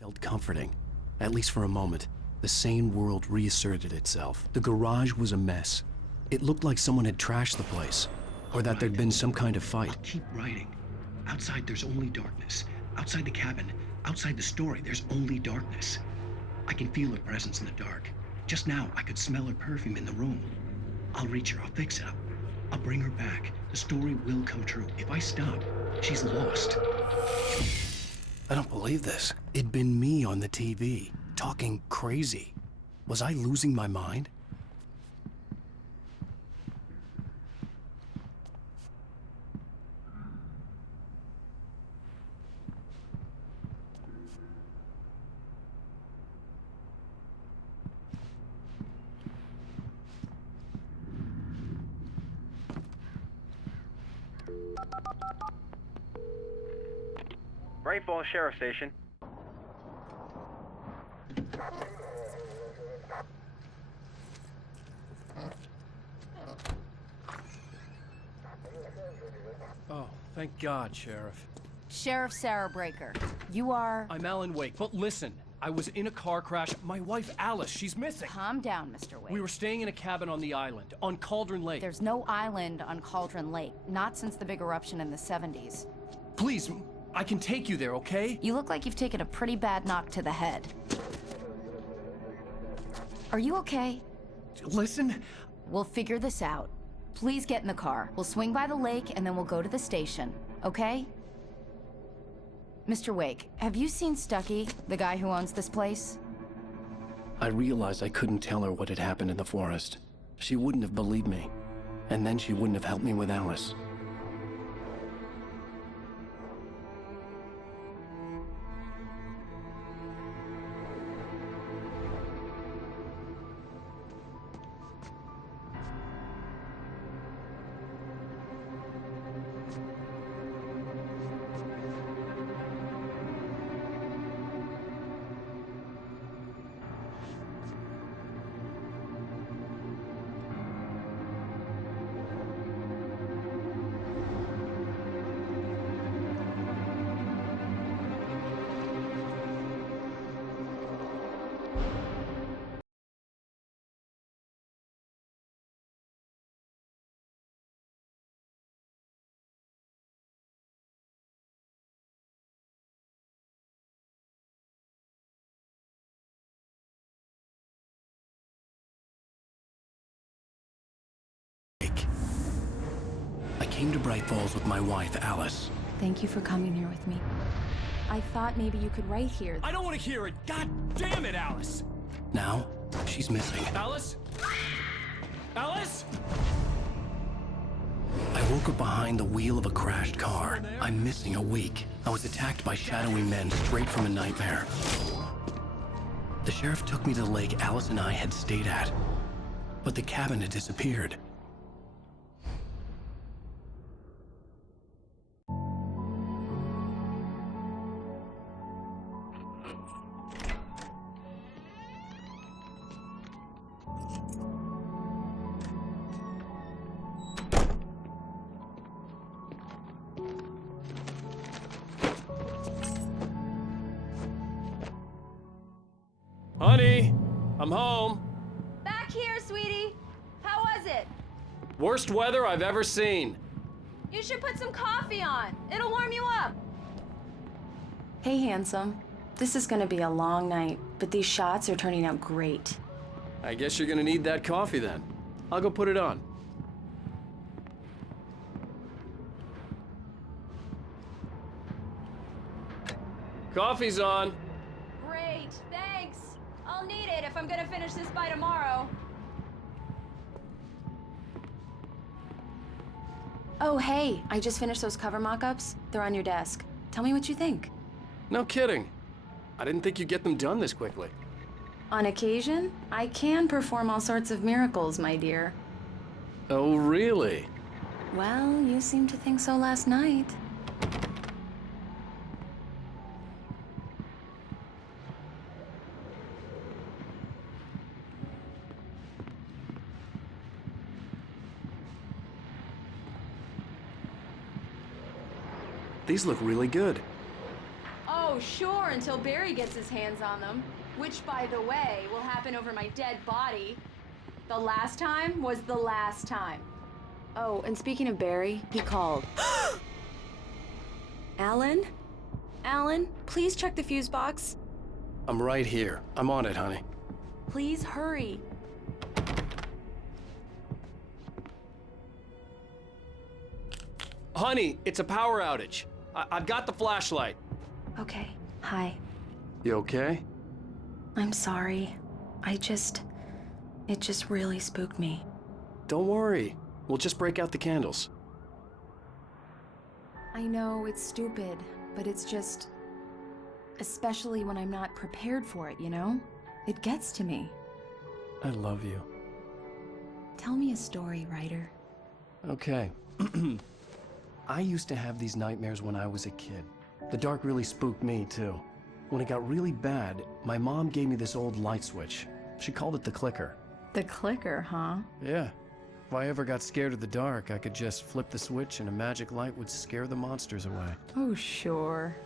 Felt comforting, at least for a moment. The sane world reasserted itself. The garage was a mess. It looked like someone had trashed the place, or that there'd been some kind of fight. I'll keep writing. Outside, there's only darkness. Outside the cabin, outside the story, there's only darkness. I can feel her presence in the dark. Just now, I could smell her perfume in the room. I'll reach her. I'll fix it up. I'll bring her back. The story will come true. If I stop, she's lost. I don't believe this. It'd been me on the TV, talking crazy. Was I losing my mind? Bright Falls Sheriff Station. Oh, thank God, Sheriff. Sheriff Sarah Breaker. You are... I'm Alan Wake, but listen. I was in a car crash. My wife, Alice, she's missing. Calm down, Mr. Wake. We were staying in a cabin on the island, on Cauldron Lake. There's no island on Cauldron Lake, not since the big eruption in the 70s. Please, I can take you there, okay? You look like you've taken a pretty bad knock to the head. Are you okay? Listen. We'll figure this out. Please get in the car. We'll swing by the lake and then we'll go to the station, okay? Mr. Wake, have you seen Stucky, the guy who owns this place? I realized I couldn't tell her what had happened in the forest. She wouldn't have believed me. And then she wouldn't have helped me with Alice. I came to Bright Falls with my wife, Alice. Thank you for coming here with me. I thought maybe you could write here. I don't want to hear it. God damn it, Alice. Now, she's missing. Alice? Alice? I woke up behind the wheel of a crashed car. I'm missing a week. I was attacked by shadowy men straight from a nightmare. The sheriff took me to the lake Alice and I had stayed at. But the cabin had disappeared. Honey, I'm home. Back here, sweetie. How was it? Worst weather I've ever seen. You should put some coffee on. It'll warm you up. Hey, handsome. This is gonna be a long night, but these shots are turning out great. I guess you're gonna need that coffee then. I'll go put it on. Coffee's on. Great, thanks. I'll need it if I'm gonna finish this by tomorrow. Oh, hey, I just finished those cover mock-ups. They're on your desk. Tell me what you think. No kidding. I didn't think you'd get them done this quickly. On occasion, I can perform all sorts of miracles, my dear. Oh, really? Well, you seemed to think so last night. These look really good. Oh, Oh, sure, until Barry gets his hands on them. Which, by the way, will happen over my dead body. The last time was the last time. Oh, and speaking of Barry, he called. Alan? Alan, please check the fuse box. I'm right here. I'm on it, honey. Please hurry. Honey, it's a power outage. I've got the flashlight. Okay, hi. You okay? I'm sorry. It just really spooked me. Don't worry. We'll just break out the candles. I know it's stupid, but it's just... Especially when I'm not prepared for it, you know? It gets to me. I love you. Tell me a story, writer. Okay. I used to have these nightmares when I was a kid. The dark really spooked me, too. When it got really bad, my mom gave me this old light switch. She called it the clicker. The clicker, huh? Yeah. If I ever got scared of the dark, I could just flip the switch and a magic light would scare the monsters away. Oh, sure.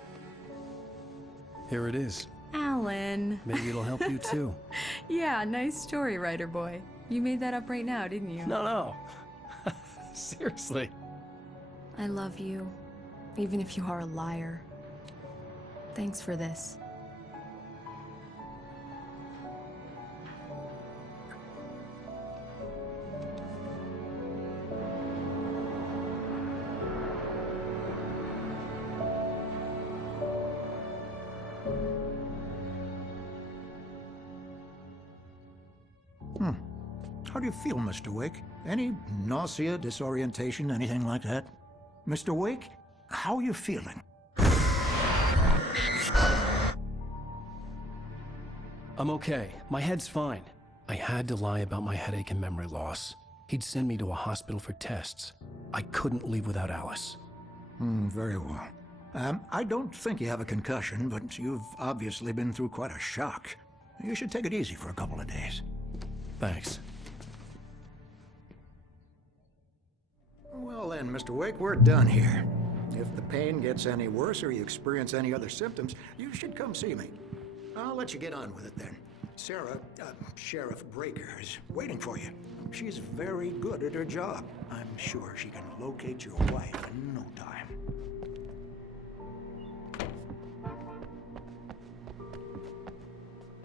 Here it is. Alan. Maybe it'll help you, too. Yeah, nice story, writer boy. You made that up right now, didn't you? No. Seriously. I love you, even if you are a liar. Thanks for this. How do you feel, Mr. Wake? Any nausea, disorientation, anything like that? Mr. Wake, how are you feeling? I'm okay. My head's fine. I had to lie about my headache and memory loss. He'd send me to a hospital for tests. I couldn't leave without Alice. Very well. I don't think you have a concussion, but you've obviously been through quite a shock. You should take it easy for a couple of days. Thanks. Well then, Mr. Wake, we're done here. If the pain gets any worse or you experience any other symptoms, you should come see me. I'll let you get on with it then. Sarah, Sheriff Breaker, is waiting for you. She's very good at her job. I'm sure she can locate your wife in no time.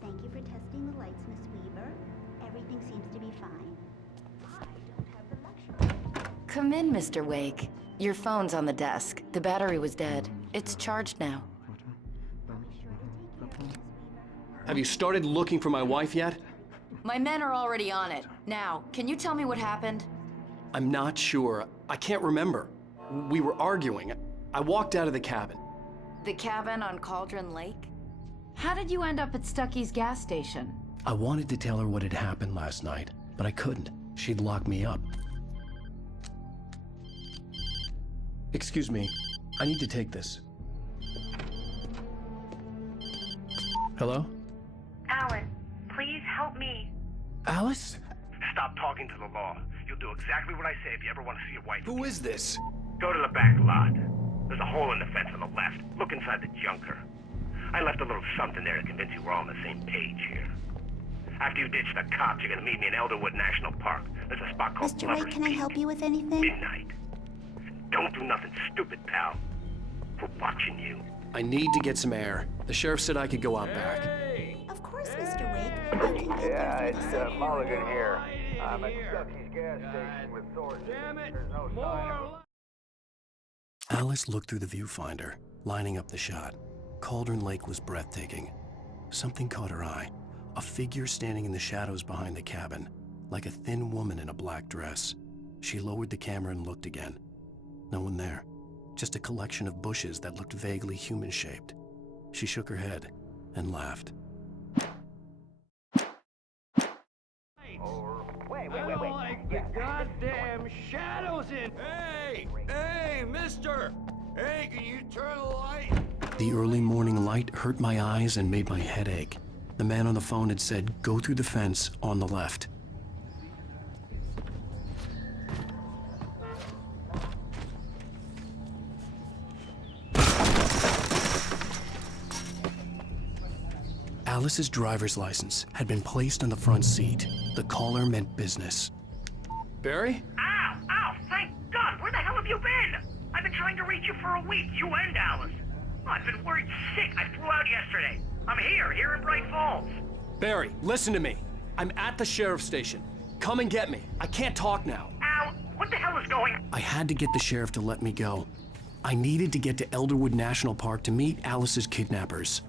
Thank you for testing the lights, Miss Weaver. Everything seems to be fine. I don't have the luxury. Come in, Mr. Wake. Your phone's on the desk. The battery was dead. It's charged now. Have you started looking for my wife yet? My men are already on it. Now, can you tell me what happened? I'm not sure. I can't remember. We were arguing. I walked out of the cabin. The cabin on Cauldron Lake? How did you end up at Stucky's gas station? I wanted to tell her what had happened last night, but I couldn't. She'd lock me up. Excuse me. I need to take this. Hello? Alan, please help me. Alice? Stop talking to the law. You'll do exactly what I say if you ever want to see your wife. Who is this? Go to the back lot. There's a hole in the fence on the left. Look inside the junker. I left a little something there to convince you we're all on the same page here. After you ditch the cops, you're gonna meet me in Elderwood National Park. There's a spot called Mr. Lover's Wake, can I Peak. help you with anything? Midnight. Don't do nothing stupid, pal. We're watching you. I need to get some air. The sheriff said I could go out back. Of course, Mr. Wake. You can get there through the side. Mulligan here. I'm at Stucky's gas station with sources. There's no sign of... Alice looked through the viewfinder, lining up the shot. Cauldron Lake was breathtaking. Something caught her eye. A figure standing in the shadows behind the cabin, like a thin woman in a black dress. She lowered the camera and looked again. No one there. Just a collection of bushes that looked vaguely human-shaped. She shook her head and laughed. Wait. Like the goddamn shadows in. Hey, mister! Hey, can you turn the light? The early morning light hurt my eyes and made my head ache. The man on the phone had said, "Go through the fence on the left." Alice's driver's license had been placed on the front seat. The caller meant business. Barry? Ow! Ow! Thank God! Where the hell have you been? I've been trying to reach you for a week, you and Alice. I've been worried sick. I flew out yesterday. I'm here in Bright Falls. Barry, listen to me. I'm at the sheriff's station. Come and get me. I can't talk now. Al, what the hell is going on? I had to get the sheriff to let me go. I needed to get to Elderwood National Park to meet Alice's kidnappers.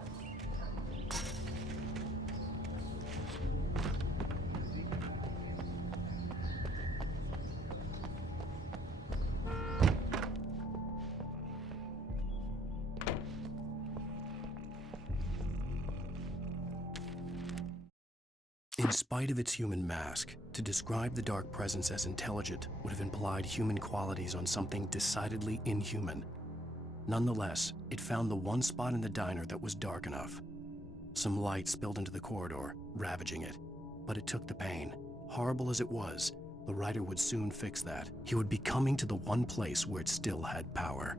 In spite of its human mask, to describe the dark presence as intelligent would have implied human qualities on something decidedly inhuman. Nonetheless, it found the one spot in the diner that was dark enough. Some light spilled into the corridor, ravaging it. But it took the pain. Horrible as it was, the writer would soon fix that. He would be coming to the one place where it still had power.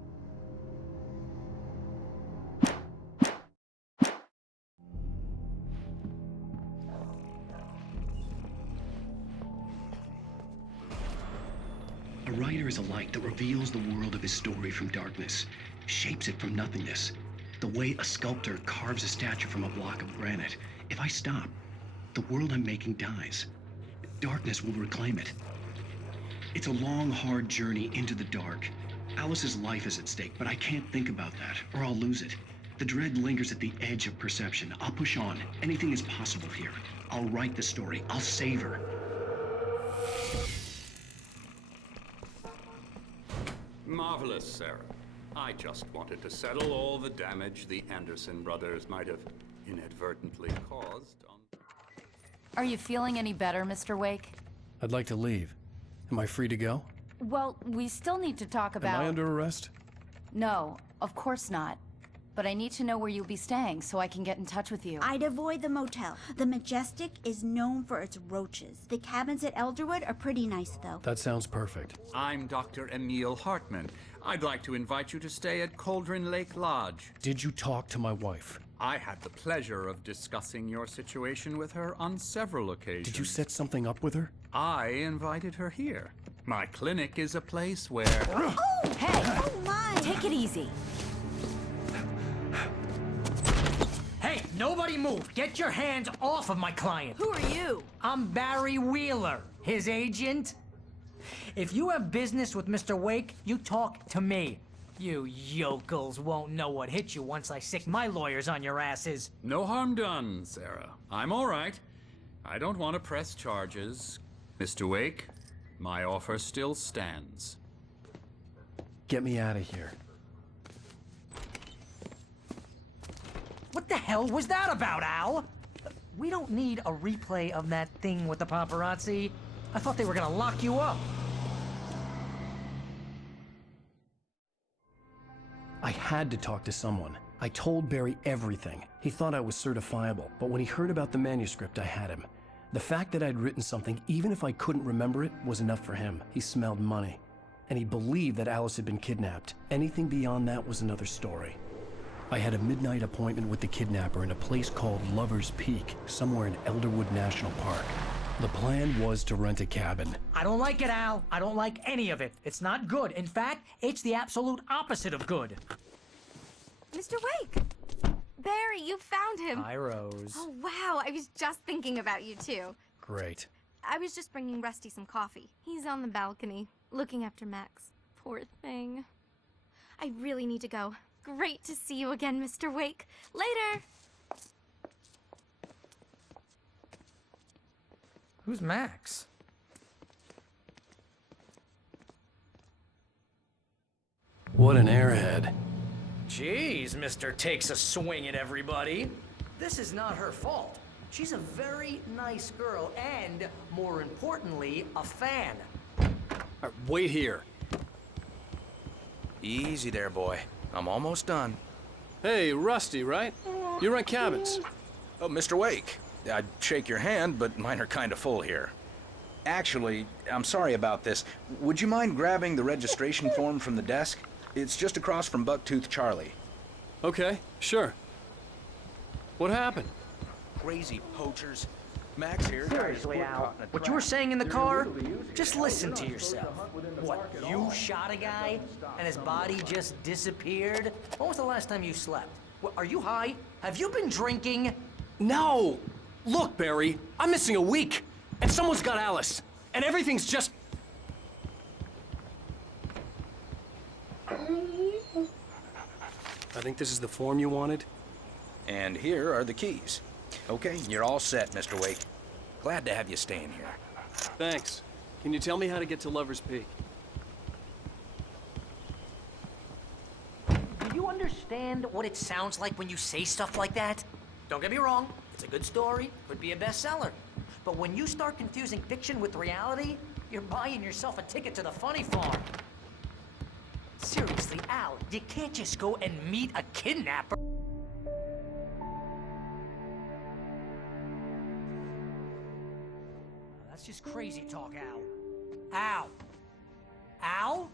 A writer is a light that reveals the world of his story from darkness, shapes it from nothingness. The way a sculptor carves a statue from a block of granite. If I stop, the world I'm making dies. Darkness will reclaim it. It's a long, hard journey into the dark. Alice's life is at stake, but I can't think about that, or I'll lose it. The dread lingers at the edge of perception. I'll push on. Anything is possible here. I'll write the story. I'll save her. Marvelous, Sarah. I just wanted to settle all the damage the Anderson brothers might have inadvertently caused on... Are you feeling any better, Mr. Wake? I'd like to leave. Am I free to go? Well, we still need to talk about... Am I under arrest? No, of course not. But I need to know where you'll be staying so I can get in touch with you. I'd avoid the motel. The Majestic is known for its roaches. The cabins at Elderwood are pretty nice, though. That sounds perfect. I'm Dr. Emil Hartman. I'd like to invite you to stay at Cauldron Lake Lodge. Did you talk to my wife? I had the pleasure of discussing your situation with her on several occasions. Did you set something up with her? I invited her here. My clinic is a place where... Oh! Hey! Oh, my! Take it easy. Hey, nobody move! Get your hands off of my client! Who are you? I'm Barry Wheeler, his agent. If you have business with Mr. Wake, you talk to me. You yokels won't know what hit you once I sick my lawyers on your asses. No harm done, Sarah. I'm all right. I don't want to press charges. Mr. Wake, my offer still stands. Get me out of here. What the hell was that about, Al? We don't need a replay of that thing with the paparazzi. I thought they were gonna lock you up. I had to talk to someone. I told Barry everything. He thought I was certifiable, but when he heard about the manuscript, I had him. The fact that I'd written something, even if I couldn't remember it, was enough for him. He smelled money. And he believed that Alice had been kidnapped. Anything beyond that was another story. I had a midnight appointment with the kidnapper in a place called Lover's Peak, somewhere in Elderwood National Park. The plan was to rent a cabin. I don't like it, Al. I don't like any of it. It's not good. In fact, it's the absolute opposite of good. Mr. Wake! Barry, you found him. Hi, Rose. Oh, wow. I was just thinking about you, too. Great. I was just bringing Rusty some coffee. He's on the balcony, looking after Max. Poor thing. I really need to go. Great to see you again, Mr. Wake. Later! Who's Max? What an airhead. Jeez, Mr. Takes a swing at everybody. This is not her fault. She's a very nice girl and, more importantly, a fan. Wait here. Easy there, boy. I'm almost done. Hey, Rusty, right? You rent cabins. Oh, Mr. Wake. I'd shake your hand, but mine are kind of full here. Actually, I'm sorry about this. Would you mind grabbing the registration form from the desk? It's just across from Bucktooth Charlie. Okay, sure. What happened? crazy poachers. Max here. Seriously, Al, what you were saying in the car? Just listen to yourself. What, you shot a guy and his body just disappeared? When was the last time you slept? What, are you high? Have you been drinking? No! Look, Barry, I'm missing a week, and someone's got Alice, and everything's just... I think this is the form you wanted. And here are the keys. Okay, you're all set, Mr. Wake. Glad to have you staying here. Thanks. Can you tell me how to get to Lover's Peak? Do you understand what it sounds like when you say stuff like that? Don't get me wrong, it's a good story, could be a bestseller. But when you start confusing fiction with reality, you're buying yourself a ticket to the funny farm. Seriously, Al, you can't just go and meet a kidnapper. That's just crazy talk, Al. Al! Al?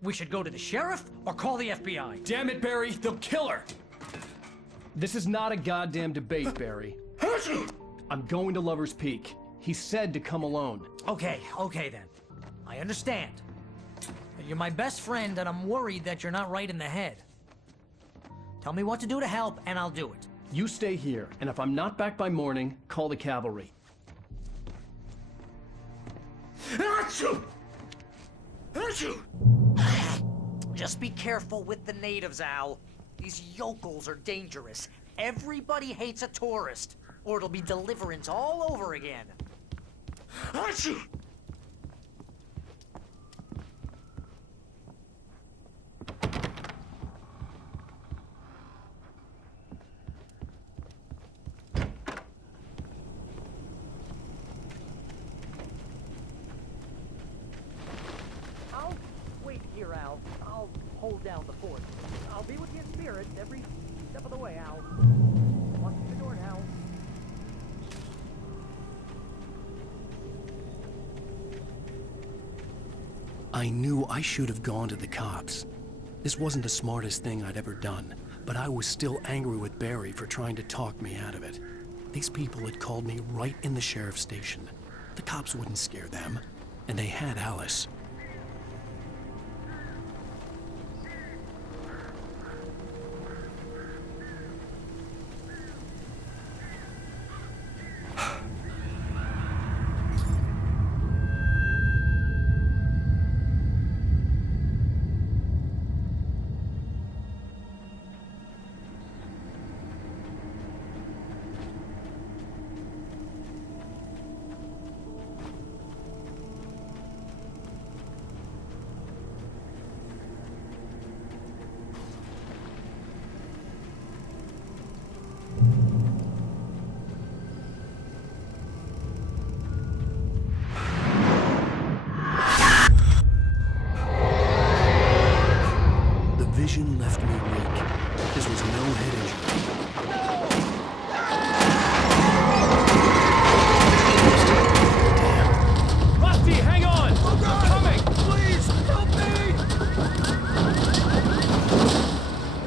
We should go to the sheriff or call the FBI. Damn it, Barry, they'll kill her! This is not a goddamn debate, Barry. I'm going to Lover's Peak. He said to come alone. Okay then. I understand. You're my best friend, and I'm worried that you're not right in the head. Tell me what to do to help, and I'll do it. You stay here, and if I'm not back by morning, call the cavalry. Achoo! Achoo! Just be careful with the natives, Al. These yokels are dangerous. Everybody hates a tourist, or it'll be Deliverance all over again. Achoo! I'll wait here, Al. I'll hold down the fort. I'll be with you in spirit every step of the way, Al. Walk through the door now. I knew I should have gone to the cops. This wasn't the smartest thing I'd ever done, but I was still angry with Barry for trying to talk me out of it. These people had called me right in the sheriff's station. The cops wouldn't scare them, and they had Alice. Vision left me weak. This was no head injury. Damn. Rusty, hang on! I'm coming! Please, help me!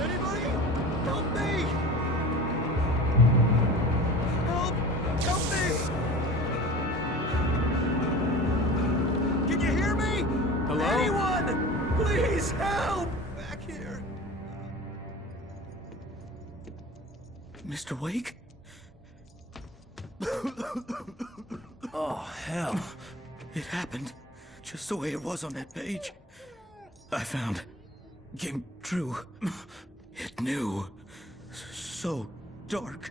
Anybody? Help me! Help me! Can you hear me? Hello? Anyone! Please help! Back here. Mr. Wake? Oh, hell. It happened just the way it was on that page. I found. Came true. It knew. So dark.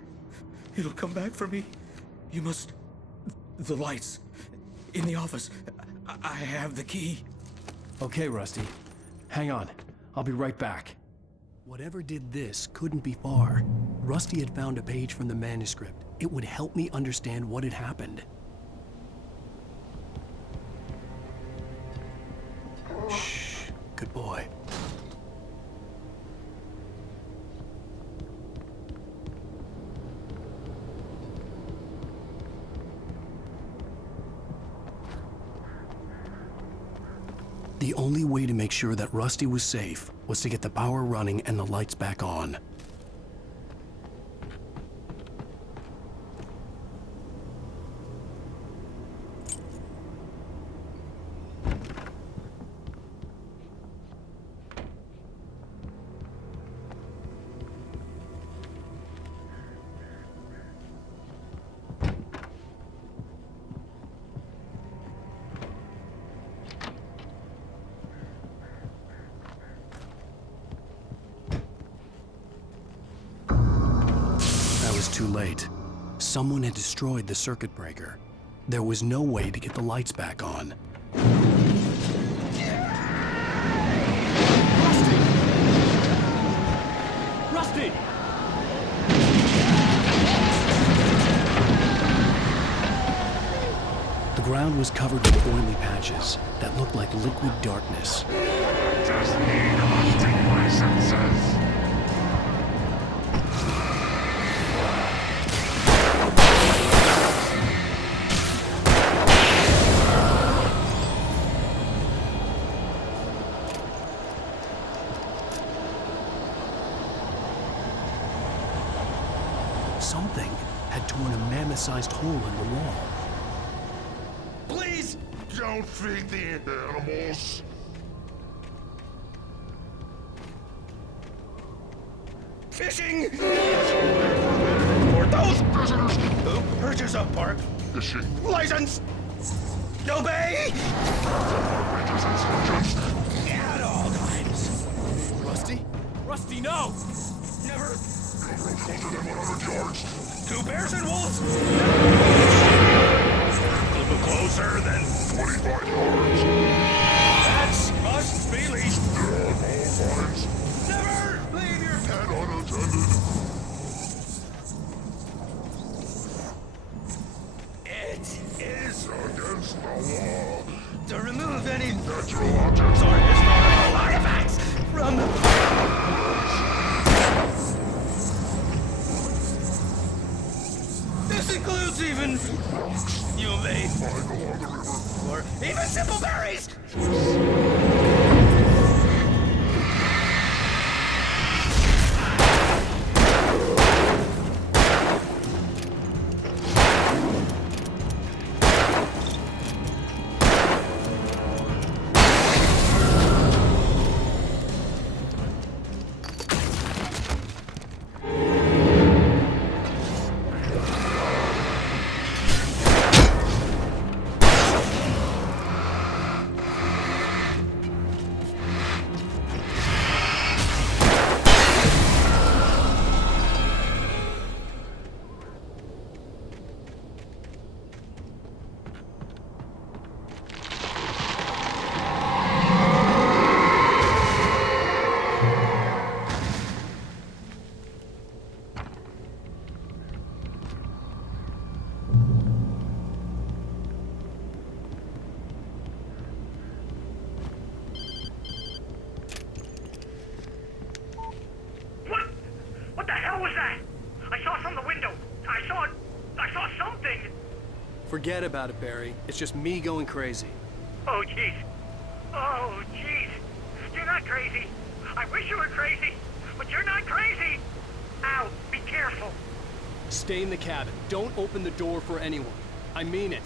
It'll come back for me. You must. The lights. In the office. I have the key. Okay, Rusty. Hang on. I'll be right back. Whatever did this couldn't be far. Rusty had found a page from the manuscript. It would help me understand what had happened. Shh. Good boy. The only way to make sure that Rusty was safe was to get the power running and the lights back on. too late. Someone had destroyed the circuit breaker. There was no way to get the lights back on. Rusty! The ground was covered with oily patches that looked like liquid darkness. Just need hunting licenses. Something had torn a mammoth-sized hole in the wall. Please don't feed the animals. Fishing! For those visitors who purchase a park license, obey! At all times. Rusty? Rusty, no! Never. Closer than 100 yards. 2 bears and wolves. A little closer than 25 yards. That must be least. Yeah, all times. Never leave your Pet unattended. It is Against the law. to remove any Natural objects or historical artifacts from the... This includes even... You may... Or even simple berries! What the hell was that? I saw from the window. I saw something. Forget about it, Barry. It's just me going crazy. Oh, jeez. Oh, jeez. You're not crazy. I wish you were crazy, but you're not crazy. Ow, be careful. Stay in the cabin. Don't open the door for anyone. I mean it.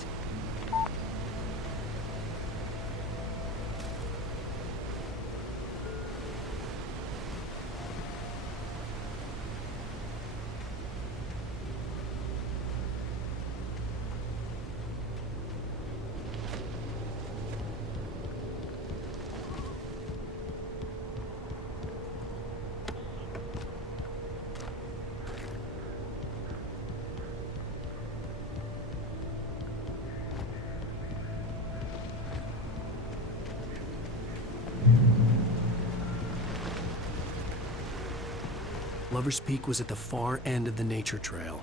Lover's Peak was at the far end of the nature trail.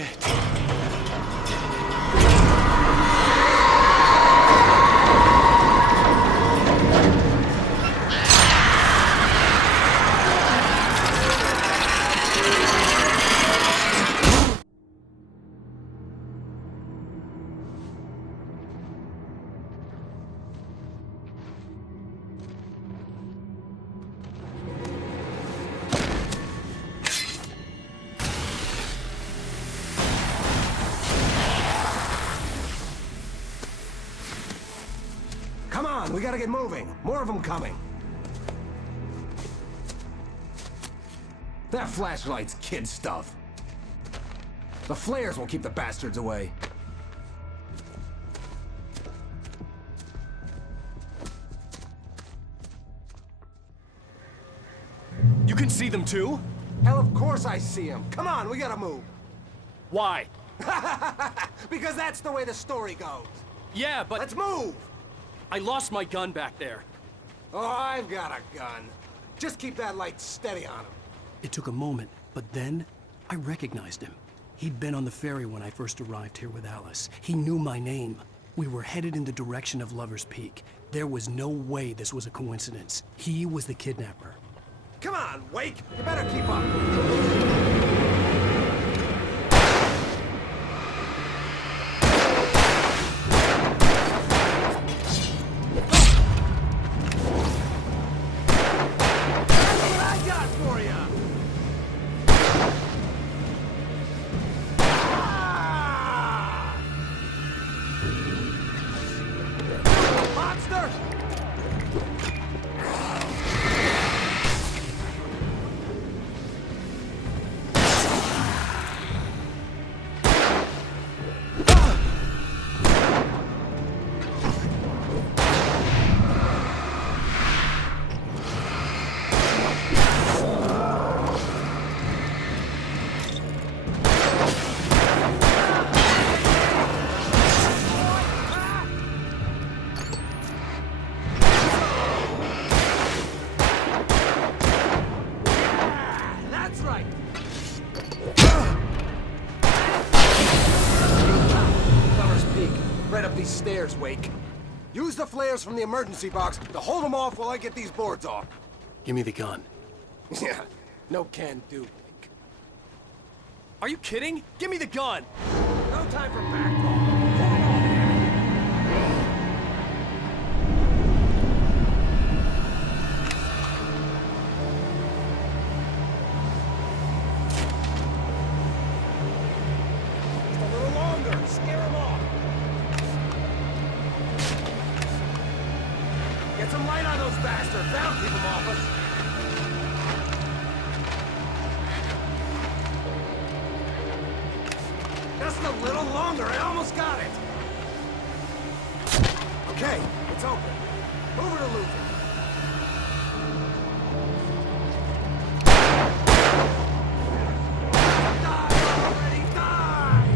Shit. Come on, we gotta get moving. More of them coming. That flashlight's kid stuff. The flares will keep the bastards away. You can see them too? Hell, of course I see them. Come on, we gotta move. Why? Because that's the way the story goes. Yeah, but... Let's move! I lost my gun back there. Oh, I've got a gun. Just keep that light steady on him. It took a moment, but then I recognized him. He'd been on the ferry when I first arrived here with Alice. He knew my name. We were headed in the direction of Lover's Peak. There was no way this was a coincidence. He was the kidnapper. Come on, Wake! You better keep up. Stairs, Wake. Use the flares from the emergency box to hold them off while I get these boards off. Give me the gun. Yeah, no can do, Wake. Are you kidding? Give me the gun! No time for backtalk. Just a little longer. Scare them off. Get some light on those bastards. That'll keep them off us. Just a little longer. I almost got it. Okay, it's open. Over to Luther. Die already, die!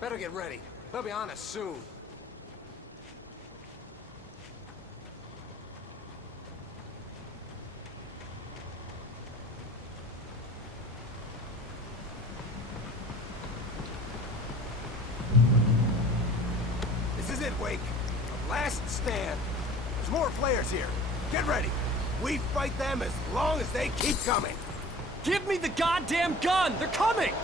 Better get ready. They'll be on us soon. This is it, Wake. The last stand. There's more flares here. Get ready. We fight them as long as they keep coming. Give me the goddamn gun! They're coming!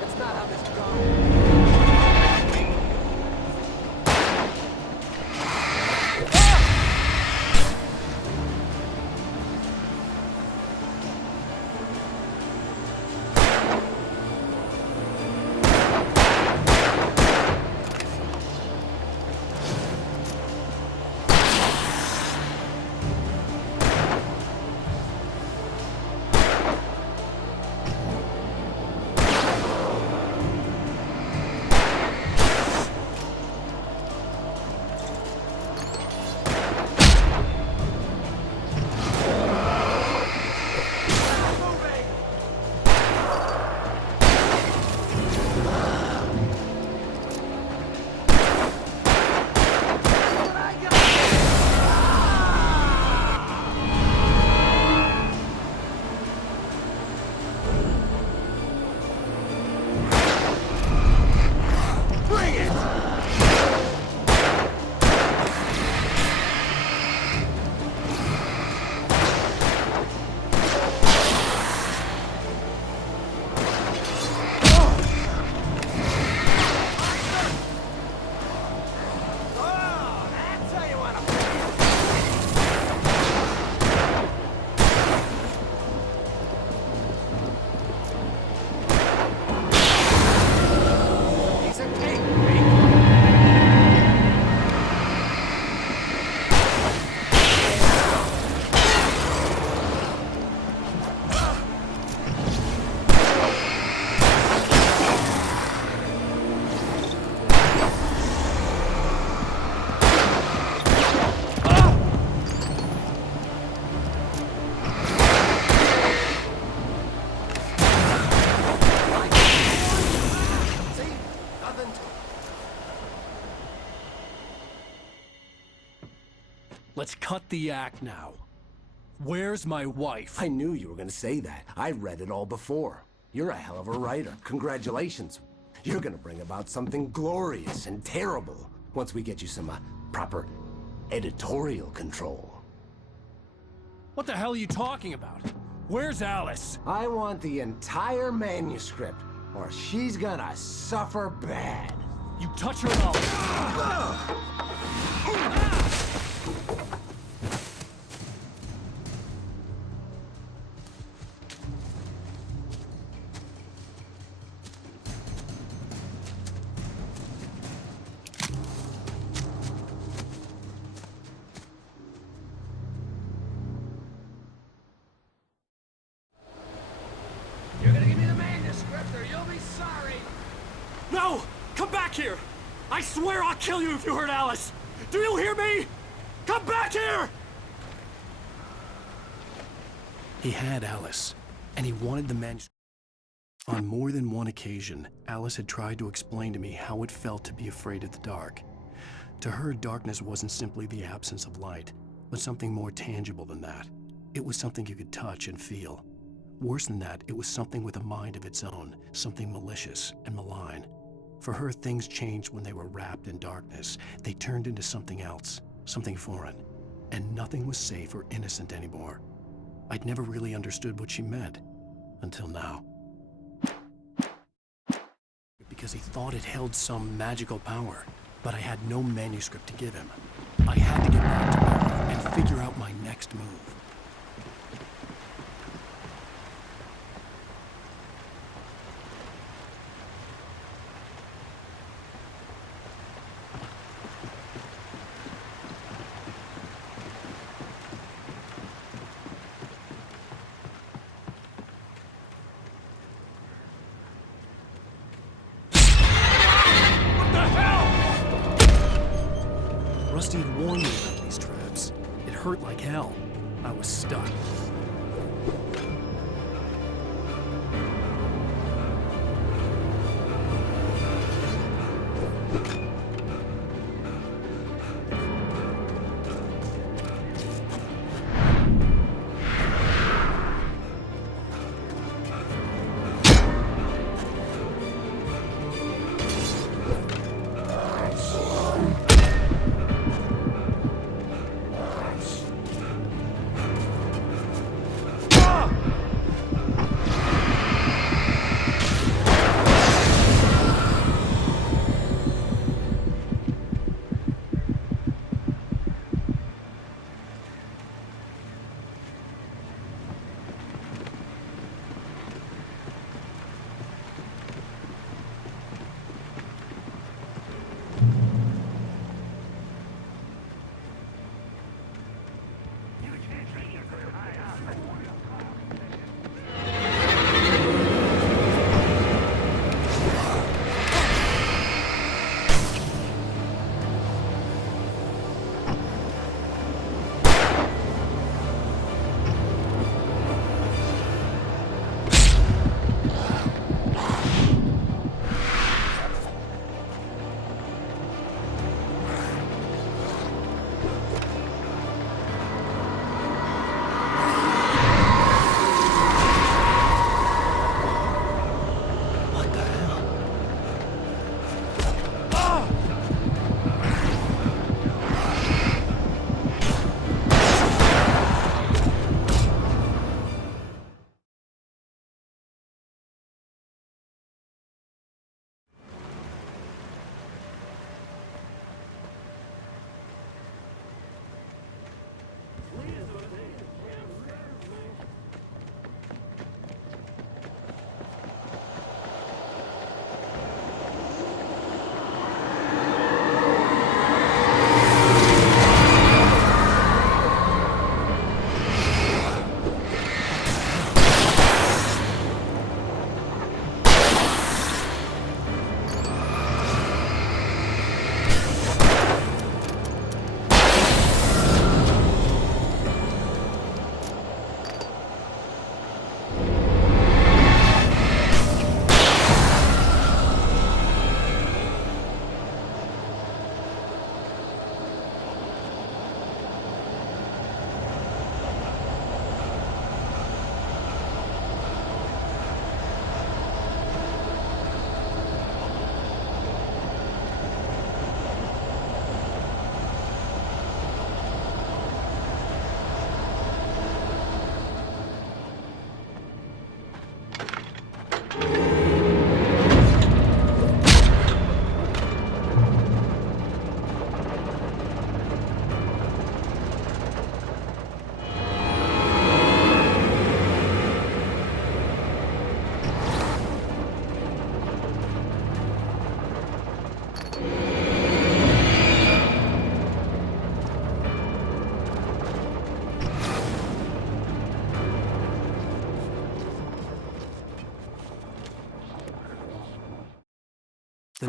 That's not how this goes. Let's cut the act now. Where's my wife? I knew you were gonna say that. I read it all before. You're a hell of a writer. Congratulations. You're gonna bring about something glorious and terrible once we get you some proper editorial control. What the hell are you talking about? Where's Alice? I want the entire manuscript, or she's gonna suffer bad. You touch her and You're gonna give me the manuscript or you'll be sorry. No! Come back here! I swear I'll kill you if you hurt Alice! Do you hear me? Come back here! He had Alice, and he wanted the manuscript. On more than one occasion, Alice had tried to explain to me how it felt to be afraid of the dark. To her, darkness wasn't simply the absence of light, but something more tangible than that. It was something you could touch and feel. Worse than that, it was something with a mind of its own, something malicious and malign. For her, things changed when they were wrapped in darkness. They turned into something else, something foreign, and nothing was safe or innocent anymore. I'd never really understood what she meant, until now. Because he thought it held some magical power, but I had no manuscript to give him. I had to get back tomorrow and figure out my next move. Rusty had warned me about these traps. It hurt like hell. I was stuck.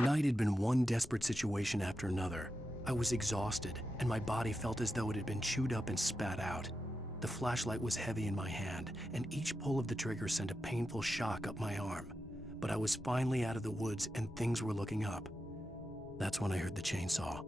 night had been one desperate situation after another. I was exhausted, and my body felt as though it had been chewed up and spat out. The flashlight was heavy in my hand, and each pull of the trigger sent a painful shock up my arm. But I was finally out of the woods, and things were looking up. That's when I heard the chainsaw.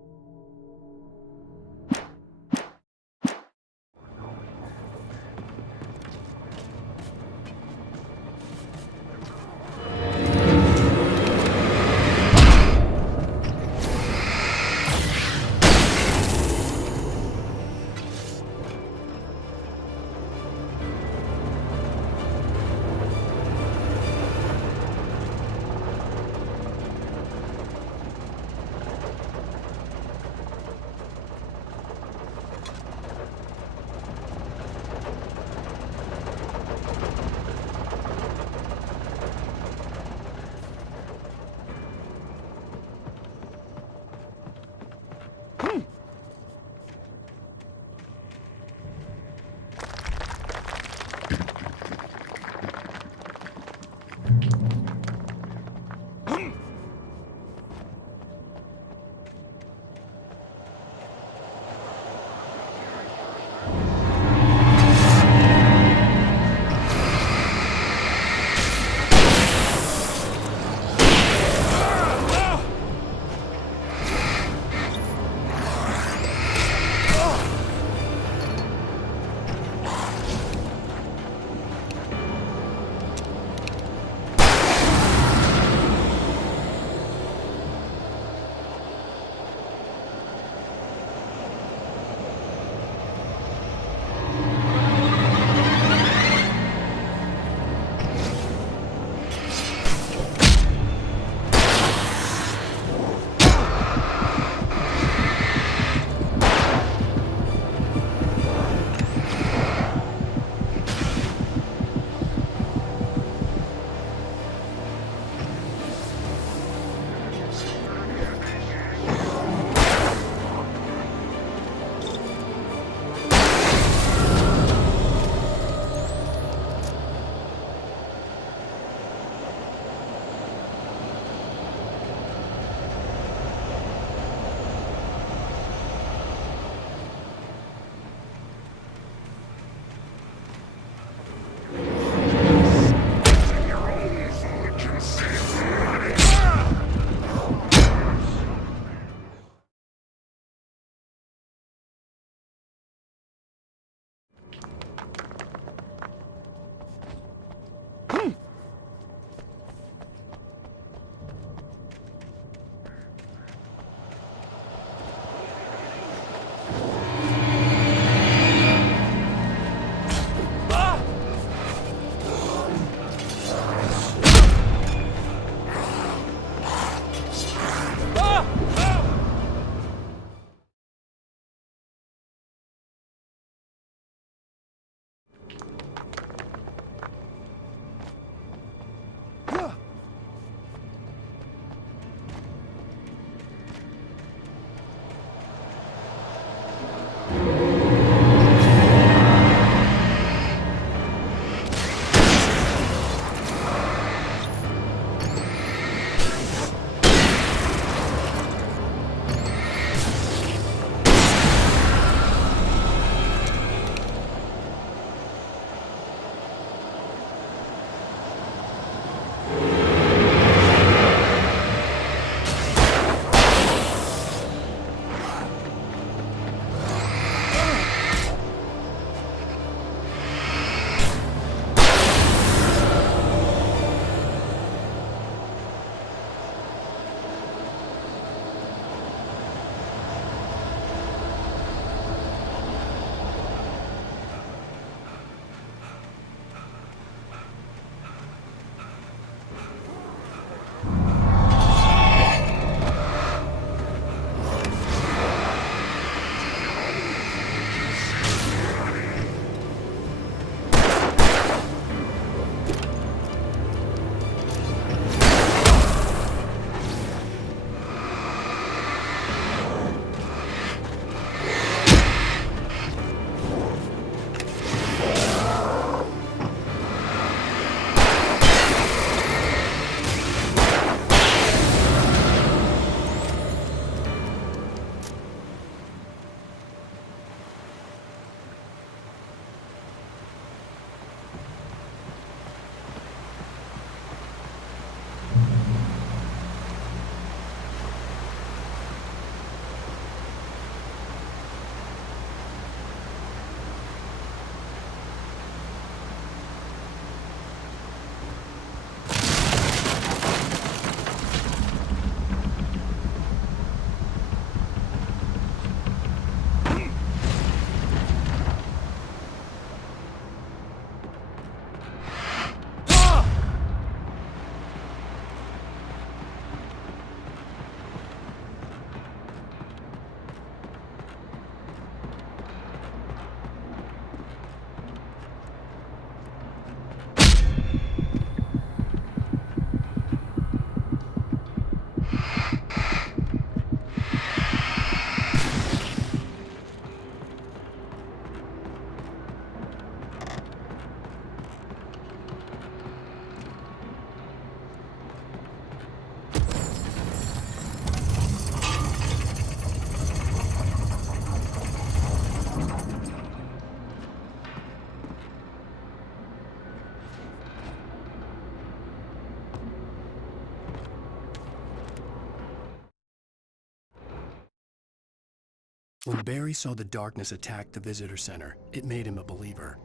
When Barry saw the darkness attack the visitor center, it made him a believer.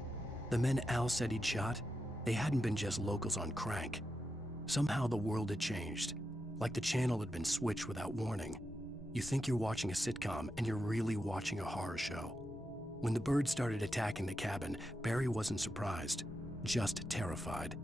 The men Al said he'd shot, they hadn't been just locals on crank. Somehow the world had changed, like the channel had been switched without warning. You think you're watching a sitcom, and you're really watching a horror show. When the birds started attacking the cabin, Barry wasn't surprised, just terrified.